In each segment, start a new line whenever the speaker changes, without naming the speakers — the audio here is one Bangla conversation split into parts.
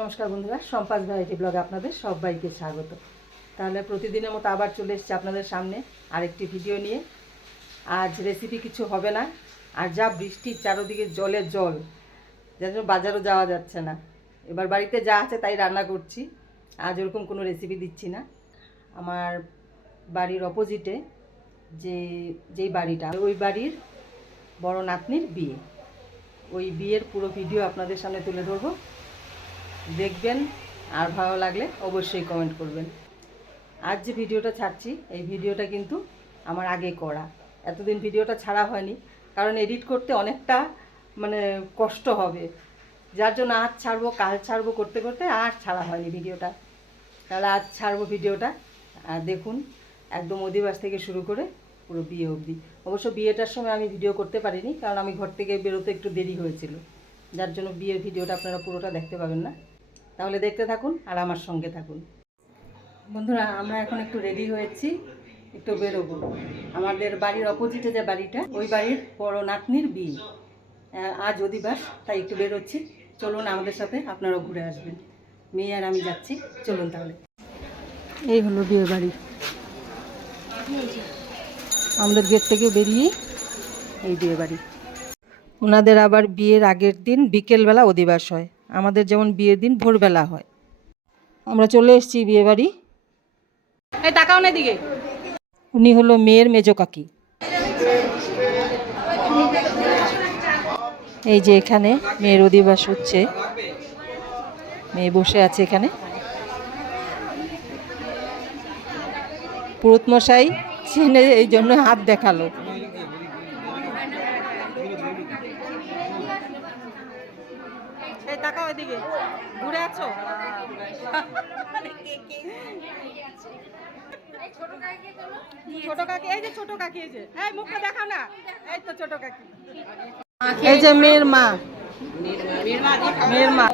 নমস্কার বন্ধুরা, সম্পাস ভ্যারাইটি ব্লগে আপনাদের সবাইকে স্বাগত। তাহলে প্রতিদিনের মতো আবার চলে এসেছি আপনাদের সামনে আরেকটি ভিডিও নিয়ে। আজ রেসিপি কিছু হবে না, আর যা বৃষ্টি চারোদিকে জলে জল, যার জন্য বাজারও যাওয়া যাচ্ছে না। এবার বাড়িতে যা আছে তাই রান্না করছি, আজ ওরকম কোনো রেসিপি দিচ্ছি না। আমার বাড়ির অপোজিটে যে, যেই বাড়িটা, ওই বাড়ির বড় নাতনির বিয়ে। ওই বিয়ের পুরো ভিডিও আপনাদের সামনে তুলে ধরবো। দেখবেন আর ভালো লাগলে অবশ্যই কমেন্ট করবেন। আজ যে ভিডিওটা ছাড়ছি, এই ভিডিওটা কিন্তু আমার আগে করা। এতদিন ভিডিওটা ছাড়া হয়নি, কারণ এডিট করতে অনেকটা মানে কষ্ট হবে। যার জন্য আজ ছাড়বো, কাল ছাড়বো করতে করতে আর ছাড়া হয়নি ভিডিওটা। তাহলে আজ ছাড়বো ভিডিওটা। আর দেখুন, একদম অধিবাস থেকে শুরু করে পুরো বিয়ে অবধি। অবশ্য বিয়েটার সময় আমি ভিডিও করতে পারিনি, কারণ আমি ঘর থেকে বেরোতে একটু দেরি হয়েছিল। যার জন্য বিয়ের ভিডিওটা আপনারা পুরোটা দেখতে পাবেন না। তাহলে দেখতে থাকুন আর আমার সঙ্গে থাকুন। বন্ধুরা, আমরা এখন একটু রেডি হয়েছি, একটু বেরোবো। আমাদের বাড়ির অপোজিটে যে বাড়িটা, ওই বাড়ির বড় নাতনির বিয়ে। আজ অধিবাস, তাই একটু বেরোচ্ছি। চলুন আমাদের সাথে, আপনারাও ঘুরে আসবেন। মেয়ে আর আমি যাচ্ছি। চলুন তাহলে। এই হলো বিয়ে বাড়ি। আমাদের গেট থেকে বেরিয়ে এই বিয়ে বাড়ি। ওনাদের আবার বিয়ের আগের দিন বিকেলবেলা অধিবাস হয়। আমাদের যেমন বিয়ের দিন ভোরবেলা হয়। আমরা চলে এসেছি বিয়ে বাড়ি এই তাকাও না দিকে উনি হলো মেয়ের মেজো কাকি। এই যে এখানে মেয়ের অধিবাস হচ্ছে। মেয়ে বসে আছে এখানে। পুরুত মশাই চেনে এই জন্য হাত দেখাল এই তাকাও এদিকে। ঘুরে আছো? ছোট কাকি এই যে ছোট কাকি এই যে। এই মুখটা দেখাও না। এই তো ছোট কাকি। এই যে মেয়ের মা। মেয়ের মা।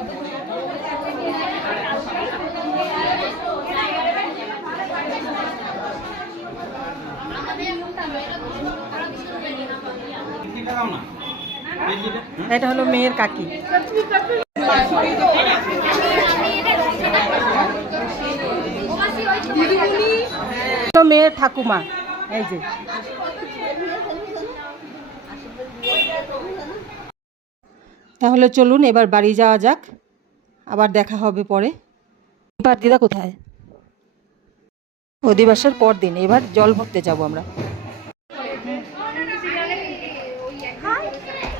এটা হলো মেয়ের কাকি। মেয়ের ঠাকুমা, এই যে। তাহলে চলুন, এবার বাড়ি যাওয়া যাক। আবার দেখা হবে পরে। দিদা কোথায়? অধিবাসের পর দিন এবার জল ভরতে যাব আমরা।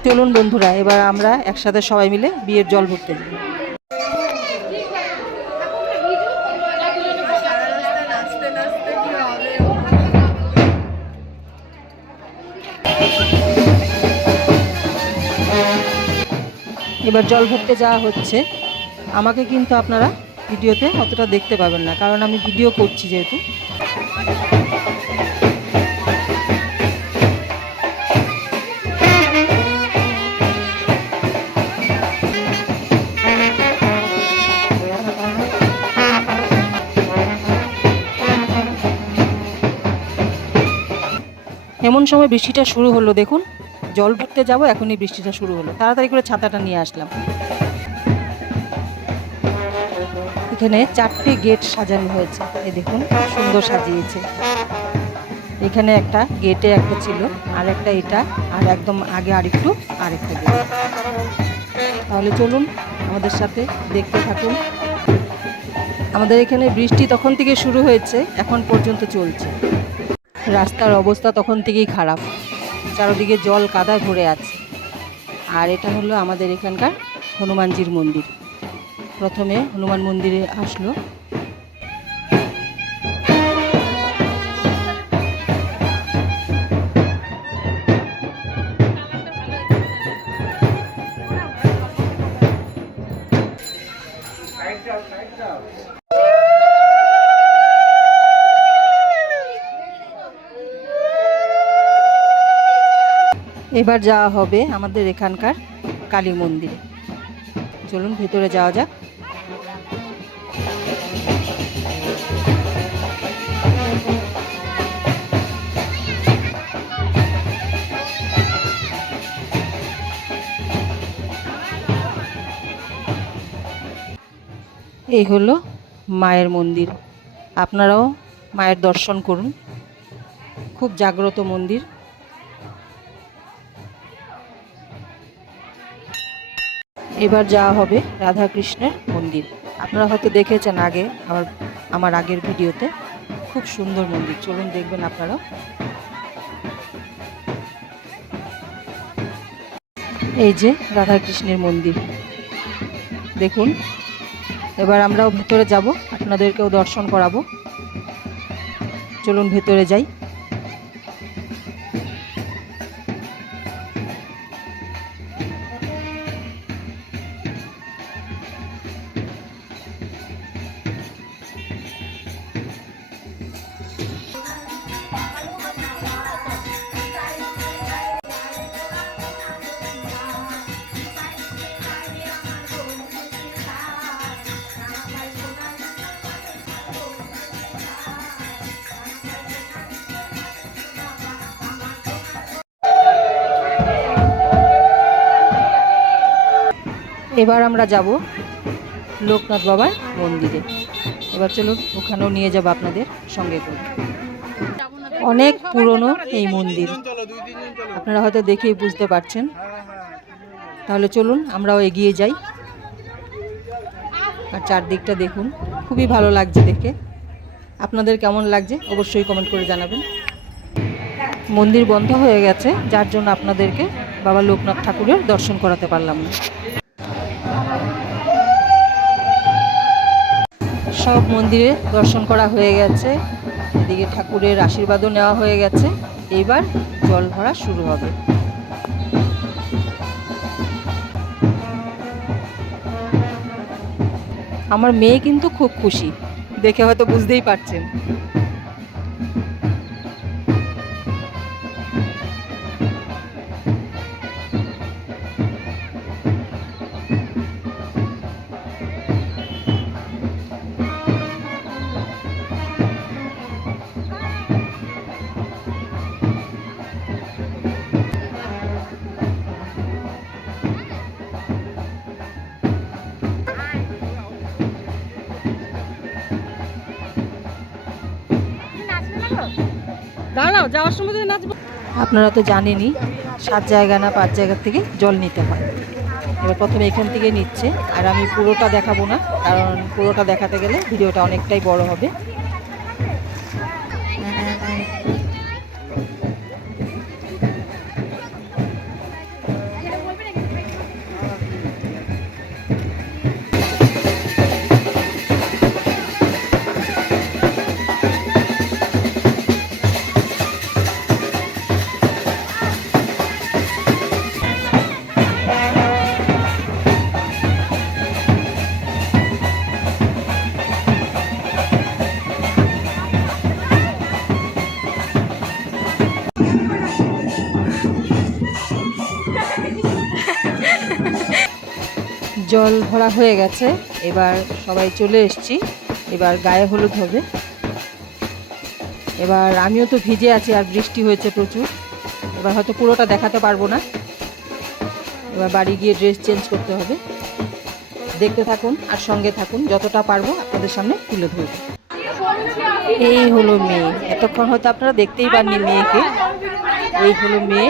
চলুন বন্ধুরা, এবার আমরা একসাথে সবাই মিলে বিয়ের জল ভরতে যাই। এবার জল ভরতে যাওয়া হচ্ছে। আমাকে কিন্তু আপনারা ভিডিওতে অতটা দেখতে পাবেন না, কারণ আমি ভিডিও করছি যেহেতু। এমন সময় বৃষ্টিটা শুরু হলো দেখুন? জল ভরতে যাব, এখনই বৃষ্টিটা শুরু হলো। তাড়াতাড়ি করে ছাতাটা নিয়ে আসলাম। এখানে চারটে গেট সাজানো হয়েছে। এই দেখুন, সুন্দর সাজিয়েছে। এখানে একটা গেটে একটা ছিল, আর একটা এটা, আর একদম আগে আরেকটু আরেকটা গেট। তাহলে চলুন আমাদের সাথে দেখতে থাকুন। আমাদের এখানে বৃষ্টি তখন থেকে শুরু হয়েছে, এখন পর্যন্ত চলছে। রাস্তার অবস্থা তখন থেকেই খারাপ। চারদিকে জল কাদা ঘুরে আছে। আর এটা হলো আমাদের এখানকার হনুমানজির মন্দির। প্রথমে হনুমান মন্দিরে আসলো। এবার যাওয়া হবে আমাদের এখানকার কালী মন্দিরে। চলুন, ভেতরে যাওয়া যাক। এই হলো মায়ের মন্দির। আপনারাও মায়ের দর্শন করুন। খুব জাগ্রত মন্দির। এবার যাওয়া হবে রাধাকৃষ্ণের মন্দির। আপনারা হয়তো দেখেছেন আগে আমার আমার আগের ভিডিওতে। খুব সুন্দর মন্দির, চলুন দেখবেন আপনারা এই যে রাধাকৃষ্ণের মন্দির। দেখুন, এবার আমরাও ভেতরে যাব, আপনাদেরকেও দর্শন করাবো। চলুন ভেতরে যাই। এবার আমরা যাব লোকনাথ বাবার মন্দিরে। এবার চলুন, ওখানেও নিয়ে যাব আপনাদের সঙ্গে করে। অনেক পুরনো এই মন্দির। আপনারা হয়তো দেখেই বুঝতে পারছেন। তাহলে চলুন, আমরাও এগিয়ে যাই। আর চারদিকটা দেখুন, খুবই ভালো লাগছে দেখে। আপনাদের কেমন লাগছে অবশ্যই কমেন্ট করে জানাবেন। মন্দির বন্ধ হয়ে গেছে, যার জন্য আপনাদেরকে বাবা লোকনাথ ঠাকুরের দর্শন করাতে পারলাম না। সব মন্দিরে দর্শন করা হয়ে গেছে। এদিকে ঠাকুরের আশীর্বাদও নেওয়া হয়ে গেছে। এবার জল ভরা শুরু হবে। আমার মেয়ে কিন্তু খুব খুশি। দেখে হয়তো বুঝতেই পারছেন। যাওয়ার আপনারা তো জানেনই, সাত জায়গা না পাঁচ জায়গা থেকে জল নিতে হয়। এবার প্রথমে এখান থেকে নিচ্ছে, আর আমি পুরোটা দেখাবো না, কারণ পুরোটা দেখাতে গেলে ভিডিওটা অনেকটাই বড় হবে। জল ভরা হয়ে গেছে। এবার সবাই চলে এসছি। এবার গায়ে হলুদ হবে। এবার আমিও তো ভিজে আছি আর বৃষ্টি হয়েছে প্রচুর। এবার হয়তো পুরোটা দেখাতে পারব না। এবার বাড়ি গিয়ে ড্রেস চেঞ্জ করতে হবে। দেখতে থাকুন আর সঙ্গে থাকুন। যতটা পারব আপনাদের সামনে তুলে ধরবো। এই হলো মেয়ে। এতক্ষণ হয়তো আপনারা দেখতেই পাননি মেয়েকে। এই হলো মেয়ে।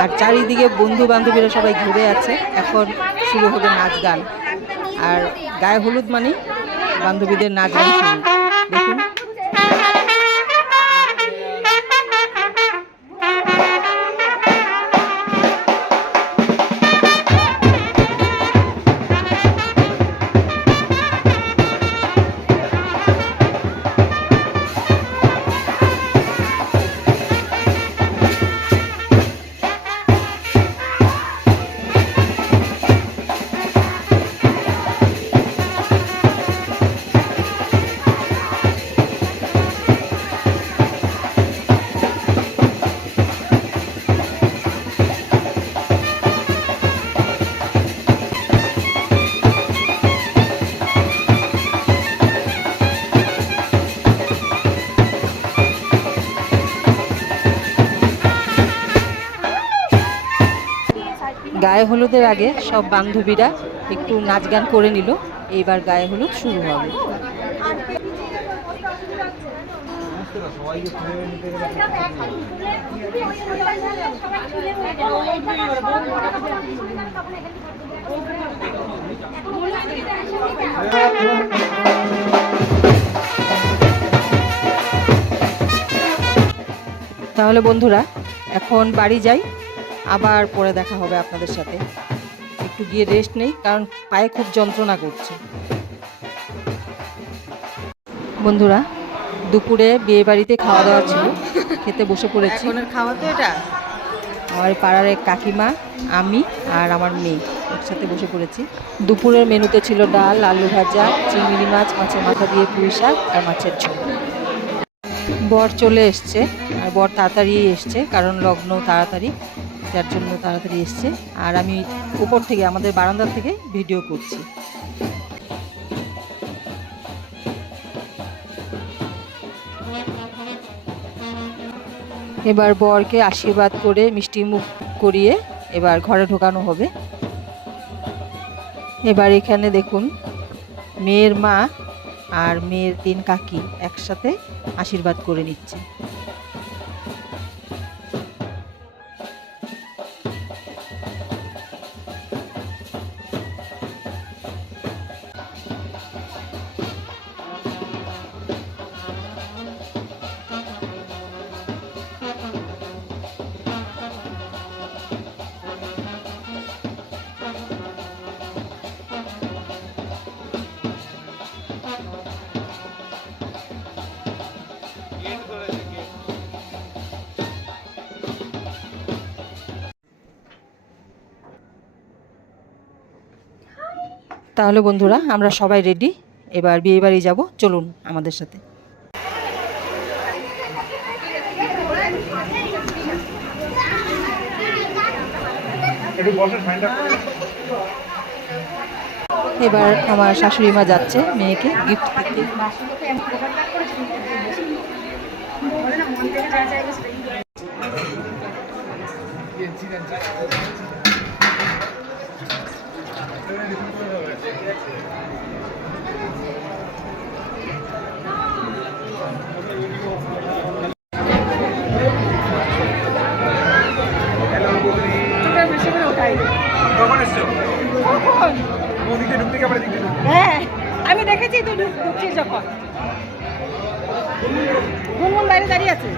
আর চারিদিকে বন্ধু বান্ধবীরা সবাই ঘুরে আছে। এখন শুরু হবে নাচ গান। আর গায়ে হলুদ মানে বান্ধবীদের নাচ গান শুরু গায়ে হলুদের আগে সব বান্ধবীরা একটু নাচ গান করে নিল, এইবার গায়ে হলুদ শুরু হবে। তাহলে বন্ধুরা, এখন বাড়ি যাই। আবার পরে দেখা হবে আপনাদের সাথে। একটু গিয়ে রেস্ট নেই কারণ পায়ে খুব যন্ত্রণা করছে। বন্ধুরা দুপুরে বিয়ে বাড়িতে খাওয়া দাওয়া ছিল খেতে বসে পড়েছি।
খাওয়া তো এটা।
আমার পাড়ার এক কাকিমা আমি আর আমার মেয়ে একসাথে বসে পড়েছি। দুপুরের মেনুতে ছিল ডাল আলু ভাজা চিংড়ি মাছ মাছের মাথা দিয়ে পুঁই শাক আর মাছের ঝোল। বর চলে এসছে আর বর তাড়াতাড়ি এসছে কারণ লগ্ন তাড়াতাড়ি। যার জন্য তাড়াতাড়ি এসছে। আর আমি উপর থেকে, আমাদের বারান্দা থেকে ভিডিও করছি। এবার বরকে আশীর্বাদ করে মিষ্টি মুখ করিয়ে এবার ঘরে ঢোকানো হবে। এবার এখানে দেখুন, মেয়ের মা আর মেয়ের তিন কাকি একসাথে আশীর্বাদ করে নিচ্ছে। তাহলে বন্ধুরা আমরা সবাই রেডি এবার বিয়ে বাড়ি যাব। চলুন আমাদের সাথে। এবার আমার শাশুড়ি মা যাচ্ছে মেয়েকে গিফট দিতে।
কখন
গুনগুন বাইরে দাঁড়িয়ে আছে।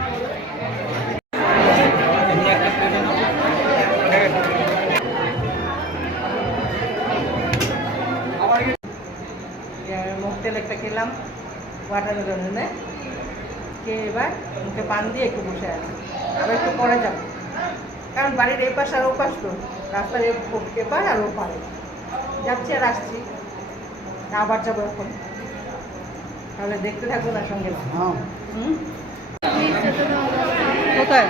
মকটেল একটা খেলাম ওয়াটারমেলনে কে এবার মুখে পান দিয়ে একটু বসে আছে। আবার একটু পরে যাব। কারণ বাড়ির এপাশ আর ওপাশ তো। রাস্তার এপার আর ওপারে। যাচ্ছি আর আসছি। আবার যাব এখন। তাহলে দেখতে থাকব তার সঙ্গে। হুম? কোথায়?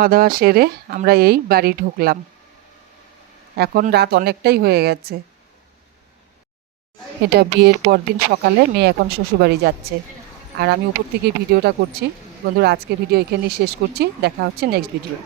খাওয়া দাওয়া সেরে আমরা এই বাড়ি ঢুকলাম। এখন রাত অনেকটাই হয়ে গেছে। এটা বিয়ের পর দিন সকালে মেয়ে এখন শ্বশুরবাড়ি যাচ্ছে। আর আমি উপর থেকে ভিডিওটা করছি। বন্ধুরা আজকে ভিডিও এখানেই শেষ করছি। দেখা হচ্ছে নেক্সট ভিডিও